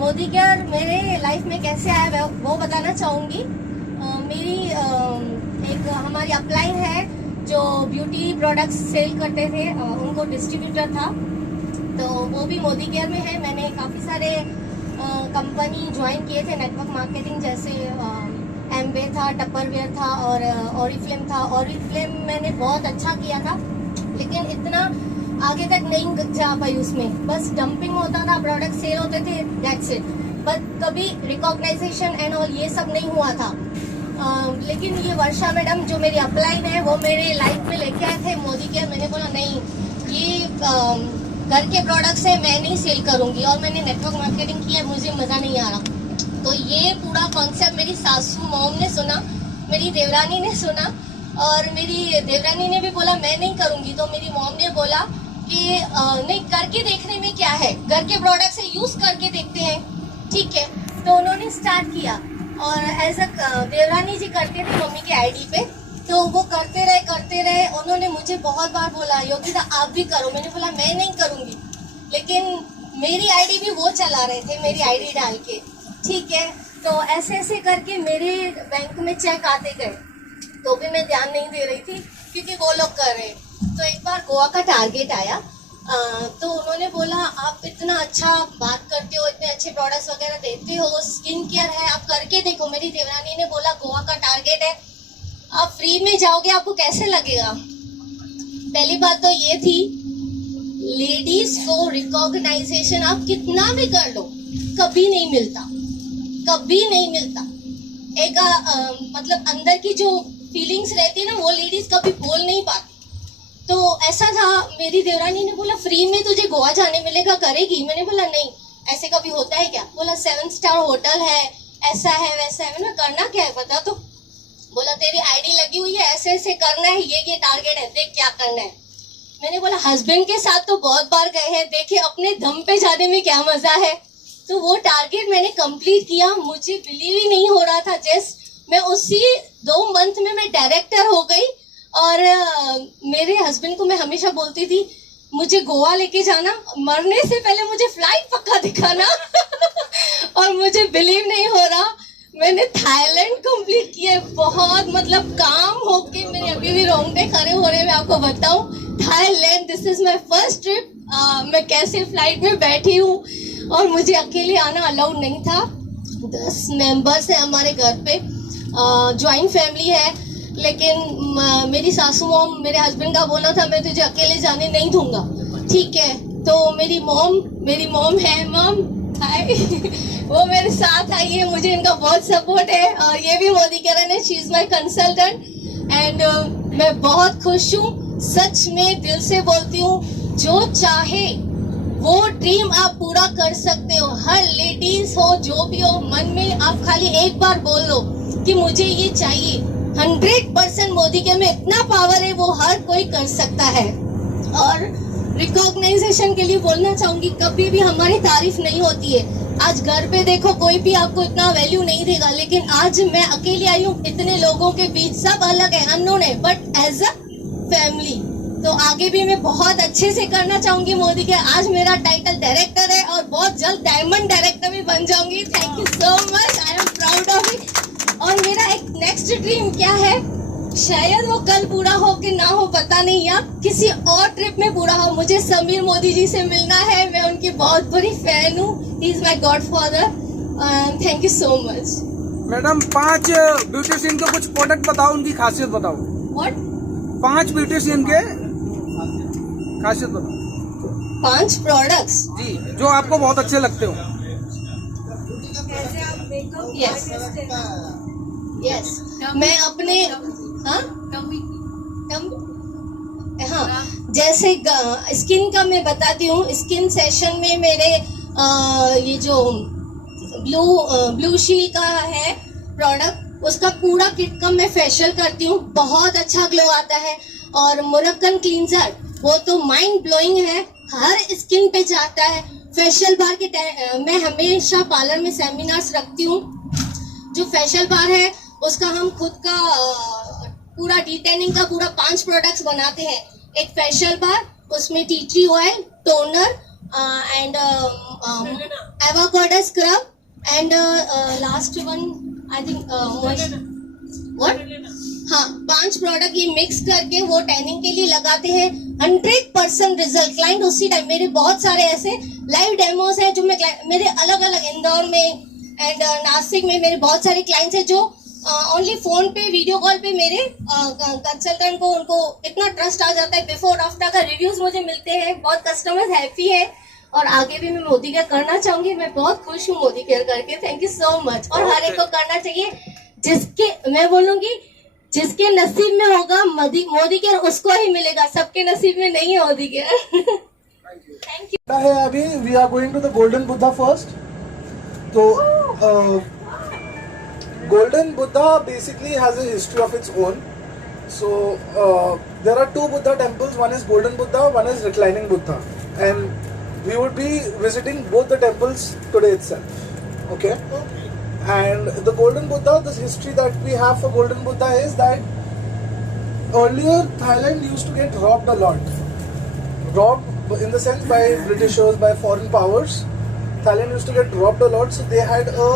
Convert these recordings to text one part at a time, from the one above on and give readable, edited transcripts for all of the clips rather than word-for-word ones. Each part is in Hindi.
मोदी केयर मेरे लाइफ में कैसे आया वो बताना चाहूँगी। मेरी एक हमारी अपलाइन है जो ब्यूटी प्रोडक्ट्स सेल करते थे, उनको डिस्ट्रीब्यूटर था, तो वो भी मोदी केयर में है। मैंने काफ़ी सारे कंपनी ज्वाइन किए थे नेटवर्क मार्केटिंग, जैसे एमवे था, टपरवेयर था और ऑरिफ्लेम था। ऑरिफ्लेम मैंने बहुत अच्छा किया था, लेकिन इतना आगे तक नहीं जा पाई उसमें। बस डंपिंग होता था, प्रोडक्ट सेल होते थे, दैट्स इट। बट कभी रिकॉग्नाइजेशन एंड ऑल ये सब नहीं हुआ था। लेकिन ये वर्षा मैडम जो मेरी अपलाइन है वो मेरे लाइफ में लेके आए थे मोदी केयर। मैंने बोला नहीं, ये घर के प्रोडक्ट्स है, मैं नहीं सेल करूंगी। और मैंने नेटवर्क मार्केटिंग किया, मुझे मज़ा नहीं आ रहा। तो ये पूरा कॉन्सेप्ट मेरी सासू मॉम ने सुना, मेरी देवरानी ने सुना, और मेरी देवरानी ने भी बोला मैं नहीं करूंगी। तो मेरी मॉम ने बोला कि नहीं, करके देखने में क्या है, घर के प्रोडक्ट से यूज करके देखते हैं, ठीक है। तो उन्होंने स्टार्ट किया, और एज अ देवरानी जी करते थे मम्मी के आईडी पे, तो वो करते रहे। उन्होंने मुझे बहुत बार बोला योगिता आप भी करो, मैंने बोला मैं नहीं करूंगी। लेकिन मेरी आईडी भी वो चला रहे थे, मेरी आईडी डाल के, ठीक है। तो ऐसे करके मेरे बैंक में चेक आते गए, तो भी मैं ध्यान नहीं दे रही थी क्योंकि वो लोग कर रहे। तो एक बार गोवा का टारगेट आया, तो उन्होंने बोला आप इतना अच्छा बात करते हो, इतने अच्छे प्रोडक्ट्स वगैरह देते हो, स्किन केयर है, आप करके देखो। मेरी देवरानी ने बोला गोवा का टारगेट है, आप फ्री में जाओगे, आपको कैसे लगेगा। पहली बात तो ये थी, लेडीज को रिकॉग्नाइजेशन आप कितना भी कर लो कभी नहीं मिलता, कभी नहीं मिलता। एक मतलब अंदर की जो फीलिंग्स रहती है ना, वो लेडीज कभी बोल नहीं पाती। तो ऐसा था, मेरी देवरानी ने बोला फ्री में तुझे गोवा जाने मिलेगा, करेगी। मैंने बोला नहीं, ऐसे कभी होता है क्या। बोला 7 स्टार होटल है, ऐसा है वैसा है। मैंने करना क्या है बता तो। बोला तेरी आईडी लगी हुई है, ऐसे करना है, ये टारगेट है, देख क्या करना है। मैंने बोला हस्बैंड के साथ तो बहुत बार गए हैं, देखे अपने दम पे जाने में क्या मजा है। तो वो टारगेट मैंने कंप्लीट किया, मुझे बिलीव ही नहीं हो रहा था। जस्ट मैं उसी 2 मंथ में मैं डायरेक्टर हो गई। और मेरे हस्बैंड को मैं हमेशा बोलती थी मुझे गोवा लेके जाना, मरने से पहले मुझे फ्लाइट पक्का दिखाना। और मुझे बिलीव नहीं हो रहा, मैंने थाईलैंड कंप्लीट किया। बहुत मतलब काम होके मेरे अभी भी रोंगटे खड़े हो रहे, मैं आपको बताऊं। Thailand, this is my first trip. मैं कैसे फ्लाइट में बैठी हूँ, और मुझे अकेले आना अलाउड नहीं था। 10 मेंबर्स हैं हमारे घर पे, ज्वाइंट फैमिली है। लेकिन मेरी सासू मॉम, मेरे हस्बैंड का बोलना था मैं तुझे अकेले जाने नहीं दूंगा, ठीक है। तो मेरी मॉम है, मॉम हाय, वो मेरे साथ आई है, मुझे इनका बहुत सपोर्ट है। और ये भी मोदी केयर है, she is my consultant. And मैं बहुत खुश हूँ, सच में दिल से बोलती हूँ, जो चाहे वो ड्रीम आप पूरा कर सकते हो। हर लेडीज हो, जो भी हो, मन में आप खाली एक बार बोल लो कि मुझे ये चाहिए। 100% मोदी के में इतना पावर है, वो हर कोई कर सकता है। और रिकॉग्नाइजेशन के लिए बोलना चाहूंगी, कभी भी हमारी तारीफ नहीं होती है। आज घर पे देखो, कोई भी आपको इतना वैल्यू नहीं देगा, लेकिन आज मैं अकेली आई हूँ इतने लोगों के बीच, सब अलग है, अननोन है, बट एज अ फैमिली। तो आगे भी मैं बहुत अच्छे से करना चाहूंगी मोदी के। आज मेरा टाइटल डायरेक्टर है, और बहुत जल्द डायमंड डायरेक्टर भी बन जाऊंगी। Thank you so much, I am proud of it. और मेरा एक नेक्स्ट ड्रीम क्या है, शायद वो कल पूरा हो कि ना हो पता नहीं, या किसी और ट्रिप में पूरा हो। मुझे समीर मोदी जी से मिलना है, मैं उनकी बहुत बड़ी फैन हूँ, he is my godfather. Thank you so much. Madam 5 beautician के कुछ प्रोडक्ट बताओ, उनकी खासियत बताओ। व्हाट? 5 ब्यूटिशियन के खासियत बताओ। 5 प्रोडक्ट्स जी, जो आपको बहुत अच्छे लगते हो। यस यस, मैं अपने हाँ, जैसे स्किन का मैं बताती हूँ। स्किन सेशन में मेरे ये जो ब्लू शील का है प्रोडक्ट, उसका पूरा किट का मैं फेशियल करती हूँ, बहुत अच्छा ग्लो आता है। और मोरक्कन क्लींजर, वो तो माइंड ब्लोइंग है, हर स्किन पे जाता है। फेशियल बार के मैं हमेशा पार्लर में सेमिनार्स रखती हूँ। जो फेशियल बार है उसका हम खुद का पूरा डिटेनिंग का पूरा 5 प्रोडक्ट्स बनाते हैं। एक फेशियल बार, उसमें tea tree oil, toner and avocado scrub, and last one I think what? हाँ, 5 प्रोडक्ट ये मिक्स करके वो टैनिंग के लिए लगाते हैं। 100% रिजल्ट। क्लाइंट उसी टाइम, मेरे बहुत सारे ऐसे लाइव डेमोस हैं जो मैं मेरे अलग अलग इंदौर में एंड नासिक में मेरे बहुत सारे क्लाइंट्स हैं जो ओनली फोन पे वीडियो कॉल पे मेरे कंसल्टेंट को उनको इतना ट्रस्ट आ जाता है, बिफोर आफ्टर का रिव्यूज मुझे मिलते हैं, बहुत कस्टमर्स हैप्पी है और आगे भी मैं मोदी केयर करना चाहूंगी। मैं बहुत खुश हूँ मोदी केयर करके। Thank you so much. और हर एक को करना चाहिए, जिसके मैं बोलूंगी जिसके नसीब में होगा मोदी केयर उसको ही मिलेगा, सबके नसीब में नहीं है मोदी केयर। Thank you. है अभी we are going to the golden Buddha first. तो golden Buddha basically has a history of its own. So there are 2 Buddha temples, one is golden Buddha, one is reclining Buddha, and we would be visiting both the temples today itself. Okay, and the golden Buddha, the history that we have for golden Buddha is that earlier Thailand used to get robbed a lot, robbed in the sense by Britishers, by foreign powers. Thailand used to get robbed a lot, so they had a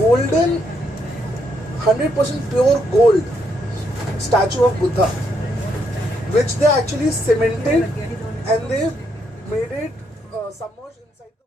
golden 100% pure gold statue of Buddha, which they actually cemented and they made it submerged.